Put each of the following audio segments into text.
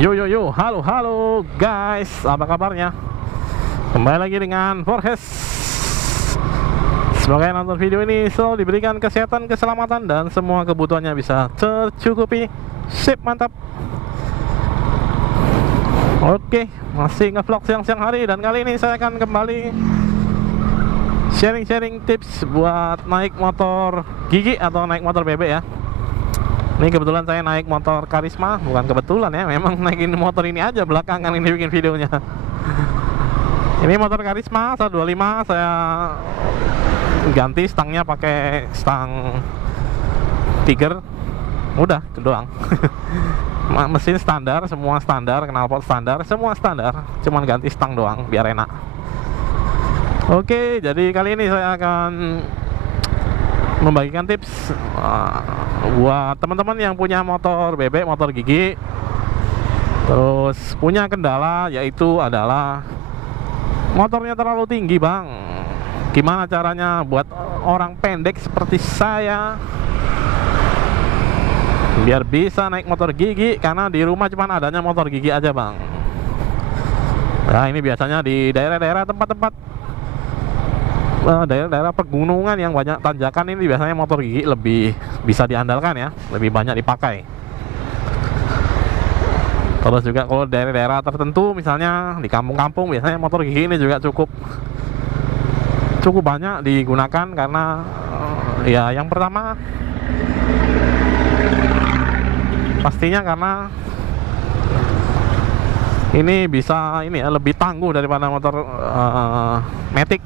Yo, halo guys, apa kabarnya? Kembali lagi dengan Forhes. Semoga yang nonton video ini selalu diberikan kesehatan, keselamatan, dan semua kebutuhannya bisa tercukupi. Sip, mantap. Oke, masih nge-vlog siang-siang hari, dan kali ini saya akan kembali sharing-sharing tips buat naik motor gigi atau naik motor bebek ya. Ini kebetulan saya naik motor Karisma, bukan kebetulan ya, memang naikin motor ini aja belakangan ini bikin videonya. Ini motor Karisma 125, saya ganti stangnya pakai stang Tiger. Udah, itu doang. Mesin standar, semua standar, knalpot standar, semua standar, cuman ganti stang doang biar enak. Oke, jadi kali ini saya akan membagikan tips buat teman-teman yang punya motor bebek, motor gigi, terus punya kendala, yaitu adalah motornya terlalu tinggi bang. Gimana caranya buat orang pendek seperti saya biar bisa naik motor gigi, karena di rumah cuma adanya motor gigi aja bang. Nah, ini biasanya di daerah-daerah tempat-tempat daerah-daerah pegunungan yang banyak tanjakan, ini biasanya motor gigi lebih bisa diandalkan ya, lebih banyak dipakai. Terus juga kalau daerah-daerah tertentu, misalnya di kampung-kampung, biasanya motor gigi ini juga cukup banyak digunakan karena ya yang pertama pastinya karena ini bisa ini ya, lebih tangguh daripada motor Matic.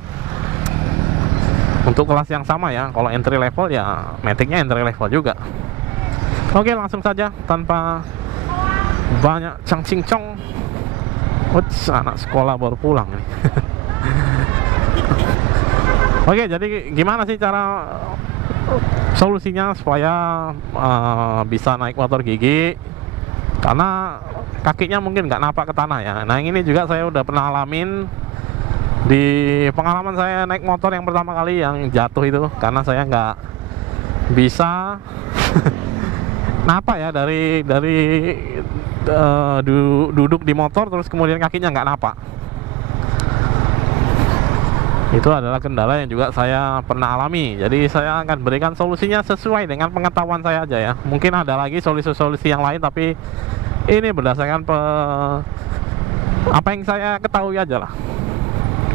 Untuk kelas yang sama ya, kalau entry level ya Maticnya entry level juga. Oke, langsung saja tanpa banyak cang-cing-cong. Uts, anak sekolah baru pulang nih. Oke, jadi gimana sih cara solusinya supaya bisa naik motor gigi? Karena kakinya mungkin nggak napak ke tanah ya. Nah, ini juga saya udah pernah alamin di pengalaman saya naik motor yang pertama kali yang jatuh itu, karena saya nggak bisa napak ya dari duduk di motor terus kemudian kakinya nggak napak. Itu adalah kendala yang juga saya pernah alami. Jadi saya akan berikan solusinya sesuai dengan pengetahuan saya aja ya. Mungkin ada lagi solusi-solusi yang lain, tapi ini berdasarkan apa yang saya ketahui aja lah.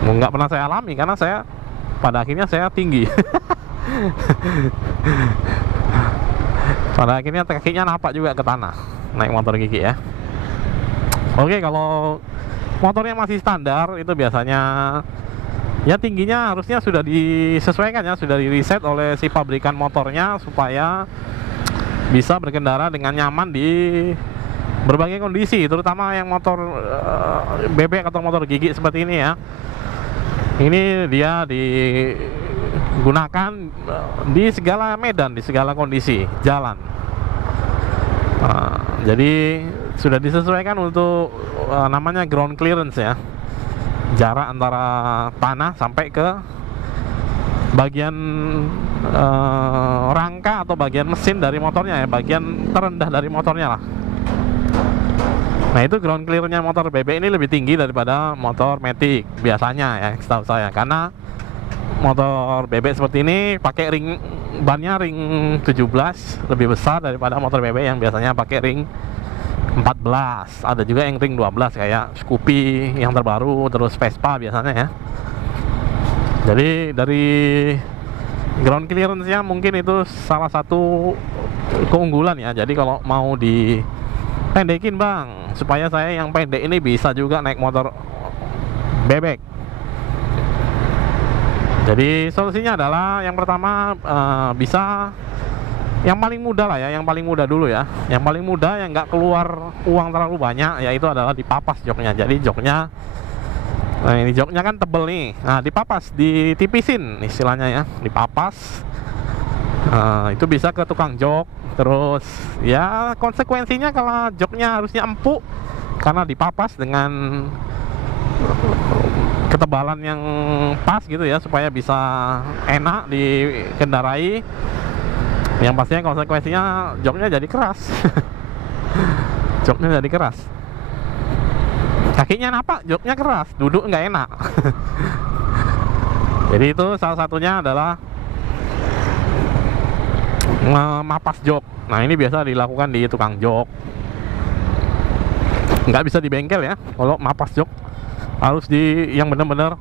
Nggak pernah saya alami karena saya pada akhirnya saya tinggi. Pada akhirnya kakinya napak juga ke tanah naik motor gigi ya. Oke, kalau motornya masih standar itu biasanya ya tingginya harusnya sudah disesuaikan ya, sudah di reset oleh si pabrikan motornya supaya bisa berkendara dengan nyaman di berbagai kondisi, terutama yang motor bebek atau motor gigi seperti ini ya. Ini dia digunakan di segala medan, di segala kondisi jalan. Jadi sudah disesuaikan untuk namanya ground clearance ya, jarak antara tanah sampai ke bagian rangka atau bagian mesin dari motornya ya, bagian terendah dari motornya lah. Nah, itu ground clearnya motor bebek ini lebih tinggi daripada motor Matic biasanya ya, setahu saya. Karena motor bebek seperti ini pakai bannya ring 17, lebih besar daripada motor bebek yang biasanya pakai ring 14. Ada juga yang ring 12 kayak Scoopy yang terbaru, terus Vespa biasanya ya. Jadi dari ground clearance-nya mungkin itu salah satu keunggulan ya. Jadi kalau mau pendekin bang, supaya saya yang pendek ini bisa juga naik motor bebek. Jadi solusinya adalah yang pertama bisa yang paling mudah lah ya, yang paling mudah dulu ya. Yang paling mudah yang nggak keluar uang terlalu banyak, yaitu adalah dipapas joknya. Jadi joknya, nah ini joknya kan tebel nih. Nah, dipapas, ditipisin istilahnya ya, dipapas. Itu bisa ke tukang jok. Terus ya konsekuensinya kalau joknya harusnya empuk karena dipapas dengan ketebalan yang pas gitu ya, supaya bisa enak dikendarai. Yang pastinya konsekuensinya joknya jadi keras. Joknya jadi keras. kakinya napak, joknya keras, duduk nggak enak. Jadi itu salah satunya adalah mapas jok. Nah ini biasa dilakukan di tukang jok, nggak bisa di bengkel ya. Kalau mapas jok harus di yang bener-bener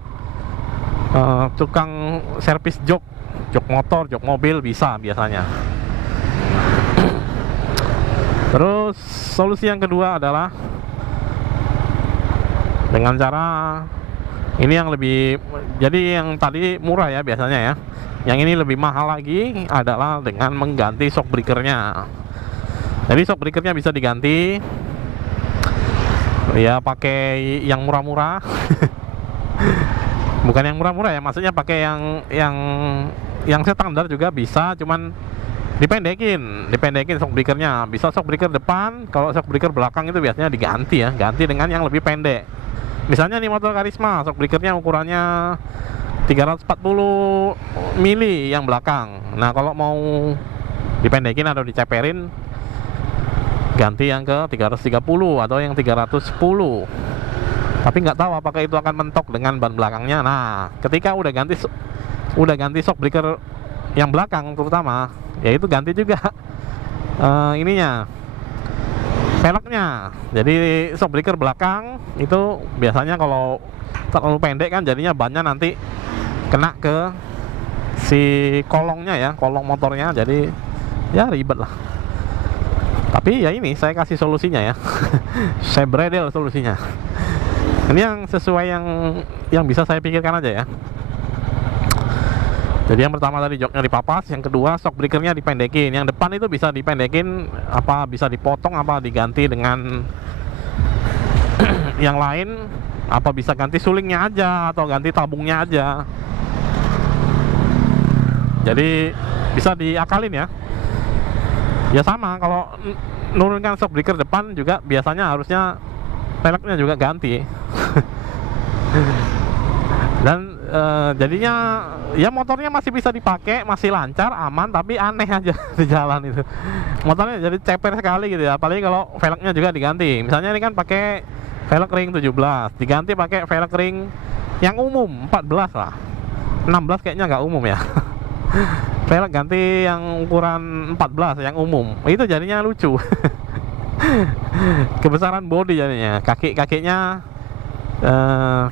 tukang servis jok, jok motor, jok mobil bisa biasanya. Terus solusi yang kedua adalah dengan cara ini yang lebih, jadi yang tadi murah ya biasanya ya. Yang ini lebih mahal lagi adalah dengan mengganti shock breakernya. Jadi shock breakernya bisa diganti ya pakai yang murah-murah. Bukan yang murah-murah ya, maksudnya pakai yang standar juga bisa, cuman dipendekin shock breakernya. Bisa shock breaker depan, kalau shock breaker belakang itu biasanya diganti ya, ganti dengan yang lebih pendek. Misalnya nih motor Karisma, shock breakernya ukurannya 340 mili yang belakang. Nah kalau mau dipendekin atau diceperin, ganti yang ke 330 atau yang 310. Tapi nggak tahu apakah itu akan mentok dengan ban belakangnya. Nah ketika udah ganti shock breaker yang belakang terutama, ya itu ganti juga ininya, peleknya. Jadi shock breaker belakang itu biasanya kalau terlalu pendek kan jadinya bannya nanti kena ke si kolongnya ya, kolong motornya, jadi ya ribet lah. Tapi ya ini saya kasih solusinya ya. Saya bredel solusinya. Ini yang sesuai yang bisa saya pikirkan aja ya. Jadi yang pertama tadi joknya dipapas, yang kedua shock breakernya dipendekin. Yang depan itu bisa dipendekin, apa bisa dipotong, apa diganti dengan yang lain, apa bisa ganti sulingnya aja atau ganti tabungnya aja. Jadi bisa diakalin ya. Ya sama, kalau nurunkan shock breaker depan juga biasanya harusnya peleknya juga ganti. Dan jadinya ya motornya masih bisa dipakai, masih lancar, aman, tapi aneh aja di jalan itu. Motornya jadi ceper sekali gitu ya, apalagi kalau velgnya juga diganti. Misalnya ini kan pakai velg ring 17, diganti pakai velg ring yang umum 14 lah. 16 kayaknya nggak umum ya. Velg ganti yang ukuran 14 yang umum. Itu jadinya lucu. Kebesaran bodi jadinya, kakinya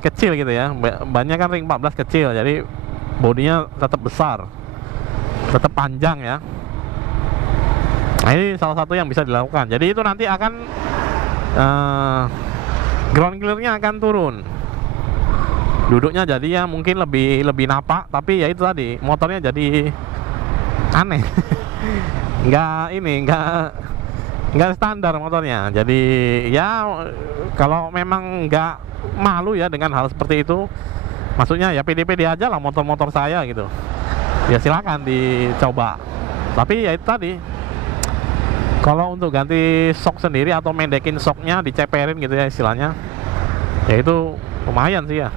kecil gitu ya. Bannya kan ring 14 kecil, jadi bodinya tetap besar, tetap panjang ya. Nah ini salah satu yang bisa dilakukan. Jadi itu nanti akan ground clearnya akan turun, duduknya jadi ya mungkin lebih napak, tapi ya itu tadi motornya jadi aneh. nggak standar motornya. Jadi ya kalau memang nggak malu ya dengan hal seperti itu, maksudnya ya pede-pede aja lah motor-motor saya gitu, ya silakan dicoba. Tapi ya itu tadi, kalau untuk ganti shock sendiri atau mendekin shocknya, diceperin gitu ya istilahnya, ya itu lumayan sih ya,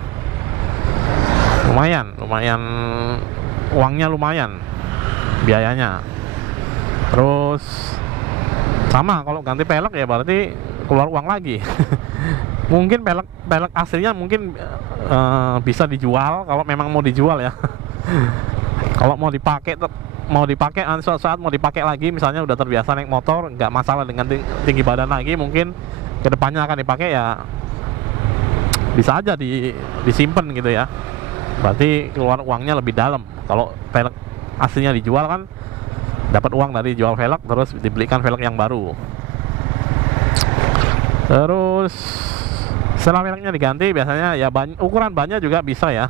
lumayan uangnya, lumayan biayanya. Terus sama kalau ganti pelek ya berarti keluar uang lagi. Mungkin pelek aslinya mungkin bisa dijual kalau memang mau dijual ya. Kalau mau dipakai suatu saat mau dipakai lagi, misalnya udah terbiasa naik motor, nggak masalah dengan tinggi badan lagi, mungkin kedepannya akan dipakai ya, bisa aja disimpan gitu ya. Berarti keluar uangnya lebih dalam. Kalau velg aslinya dijual kan dapat uang dari jual velg, terus dibelikan velg yang baru. Terus setelah velgnya diganti biasanya ya ukuran bannya juga bisa ya.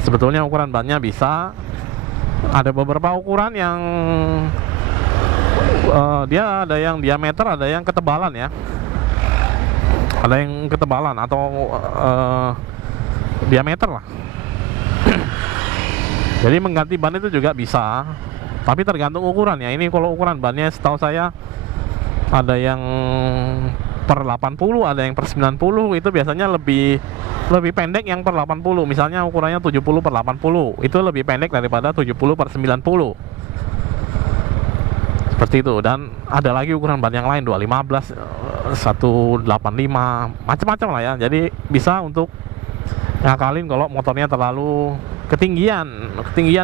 Sebetulnya ukuran bannya bisa. Ada beberapa ukuran yang dia ada yang diameter, ada yang ketebalan ya. Ada yang ketebalan atau diameter lah. Jadi mengganti ban itu juga bisa, tapi tergantung ukuran ya. Ini kalau ukuran bannya setahu saya ada yang per 80, ada yang per 90. Itu biasanya lebih pendek yang per 80. Misalnya ukurannya 70 per 80, itu lebih pendek daripada 70 per 90. seperti itu. Dan ada lagi ukuran ban yang lain 215, 185, macam-macam lah ya. Jadi bisa untuk ngakalin kalau motornya terlalu ketinggian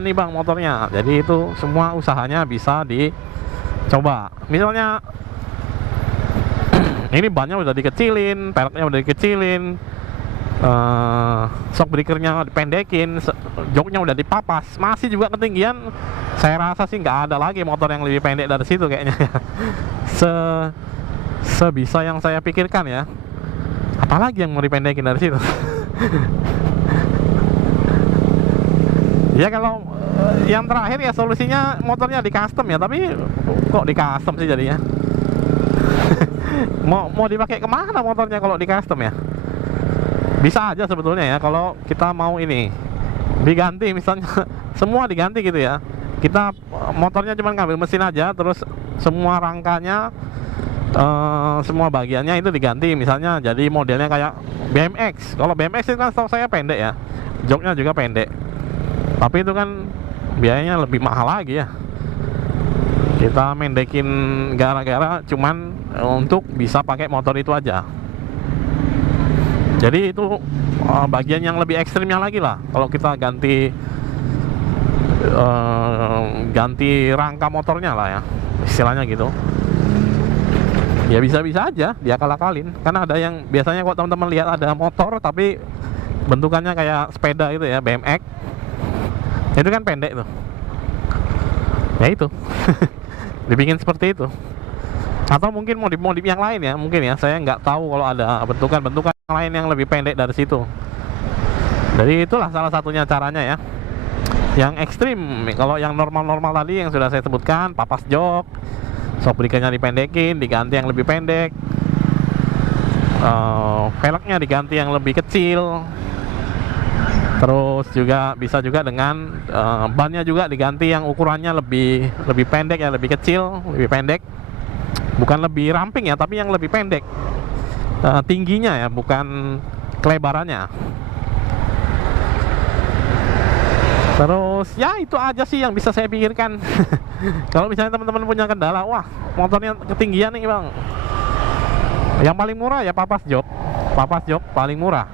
nih bang motornya. Jadi itu semua usahanya bisa dicoba. Misalnya ini bannya udah dikecilin, peleknya udah dikecilin, shock breakernya dipendekin, joknya udah dipapas, masih juga ketinggian. Saya rasa sih nggak ada lagi motor yang lebih pendek dari situ kayaknya. Sebisa yang saya pikirkan ya, apalagi yang mau dipendekin dari situ. Ya kalau yang terakhir ya solusinya motornya di custom ya, tapi kok di custom sih jadinya. mau dipakai kemana motornya kalau di custom ya? Bisa aja sebetulnya ya kalau kita mau ini diganti, misalnya semua diganti gitu ya. Kita motornya cuma ngambil mesin aja, terus semua rangkanya, semua bagiannya itu diganti, misalnya jadi modelnya kayak BMX. Kalau BMX itu kan setahu saya pendek ya, joknya juga pendek, tapi itu kan biayanya lebih mahal lagi ya. Kita mendekin gara-gara cuman untuk bisa pakai motor itu aja. Jadi itu bagian yang lebih ekstrimnya lagi lah. Kalau kita ganti rangka motornya lah ya, istilahnya gitu. Ya bisa-bisa aja dia akal-akalin. Karena ada yang biasanya kok teman-teman lihat ada motor tapi bentukannya kayak sepeda gitu ya, BMX. Itu kan pendek tuh. Ya itu. Dibikin seperti itu. Atau mungkin modif-modif yang lain ya, mungkin ya. Saya nggak tahu kalau ada bentukan-bentukan yang lain yang lebih pendek dari situ. Jadi itulah salah satunya caranya ya. Yang ekstrim, kalau yang normal-normal tadi yang sudah saya sebutkan, papas jok, shock breakernya dipendekin, diganti yang lebih pendek, velgnya diganti yang lebih kecil, terus juga bisa juga dengan bannya juga diganti yang ukurannya lebih pendek ya, lebih kecil, lebih pendek, bukan lebih ramping ya, tapi yang lebih pendek tingginya ya, bukan kelebarannya. Terus ya itu aja sih yang bisa saya pikirkan. Kalau misalnya teman-teman punya kendala, wah motornya ketinggian nih bang, yang paling murah ya papas jok paling murah.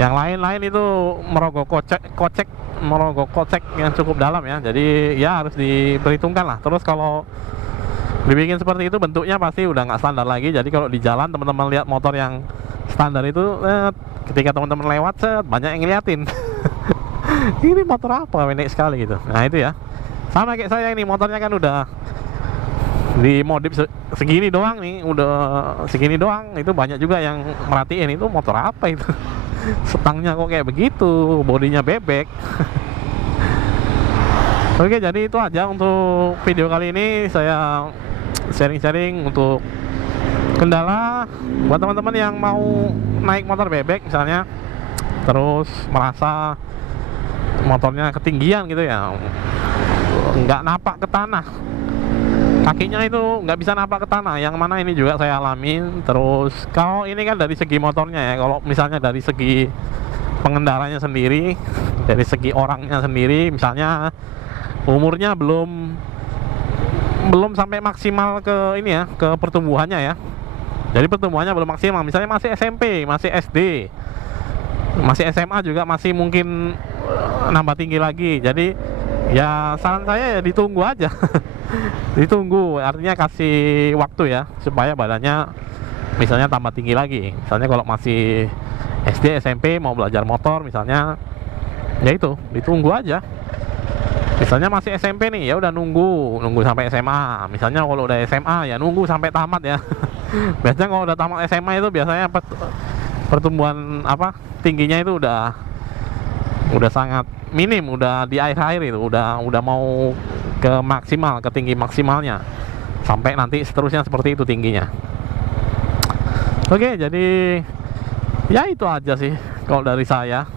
Yang lain-lain itu merogoh kocek yang cukup dalam ya. Jadi ya harus diperhitungkan lah. Terus kalau dibikin seperti itu bentuknya pasti udah nggak standar lagi. Jadi kalau di jalan teman-teman lihat motor yang standar itu, ketika teman-teman lewat banyak yang ngeliatin. Ini motor apa pendek sekali gitu. Nah itu ya, sama kayak saya ini, motornya kan udah dimodif segini doang nih, udah segini doang. Itu banyak juga yang merhatiin itu motor apa itu. Setangnya kok kayak begitu, bodinya bebek. Oke, jadi itu aja untuk video kali ini. Saya sharing-sharing untuk kendala buat teman-teman yang mau naik motor bebek misalnya, terus merasa motornya ketinggian gitu ya, nggak napak ke tanah, kakinya itu nggak bisa napak ke tanah, yang mana ini juga saya alamin. Terus kalau ini kan dari segi motornya ya, kalau misalnya dari segi pengendaranya sendiri, dari segi orangnya sendiri, misalnya umurnya belum sampai maksimal ke ini ya, ke pertumbuhannya ya. Jadi pertumbuhannya belum maksimal, misalnya masih SMP, masih SD, masih SMA juga masih mungkin nambah tinggi lagi. Jadi ya saran saya ya ditunggu aja. Ditunggu, artinya kasih waktu ya, supaya badannya misalnya tambah tinggi lagi. Misalnya kalau masih SD, SMP mau belajar motor misalnya, ya itu ditunggu aja. Misalnya masih SMP nih, ya udah nunggu sampai SMA. Misalnya kalau udah SMA ya nunggu sampai tamat ya. Biasanya kalau udah tamat SMA itu biasanya pertumbuhan tingginya itu udah sangat minim, udah di akhir itu, udah mau ke maksimal, ke tinggi maksimalnya, sampai nanti seterusnya seperti itu tingginya. Oke, jadi ya itu aja sih kalau dari saya.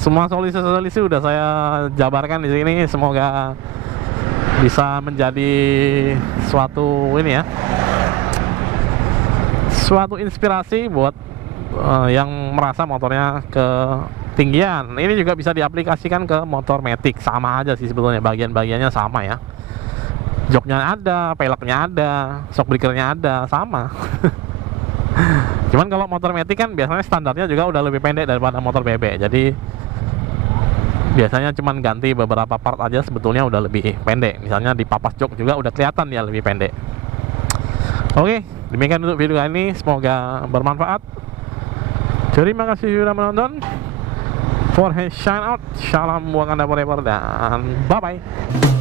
Semua solusi udah saya jabarkan di sini. Semoga bisa menjadi suatu ini ya, suatu inspirasi buat yang merasa motornya ketinggian. Ini juga bisa diaplikasikan ke motor matic, sama aja sih sebetulnya, bagian-bagiannya sama ya. Joknya ada, peleknya ada, shock breakernya ada, sama. Cuman kalau motor matic kan biasanya standarnya juga udah lebih pendek daripada motor bebek. Jadi biasanya cuman ganti beberapa part aja sebetulnya udah lebih pendek. Misalnya di papas jok juga udah kelihatan dia lebih pendek. Oke, demikian untuk video kali ini, semoga bermanfaat. Terima kasih sudah menonton. For his shine out, salam buang anda forever dan bye bye.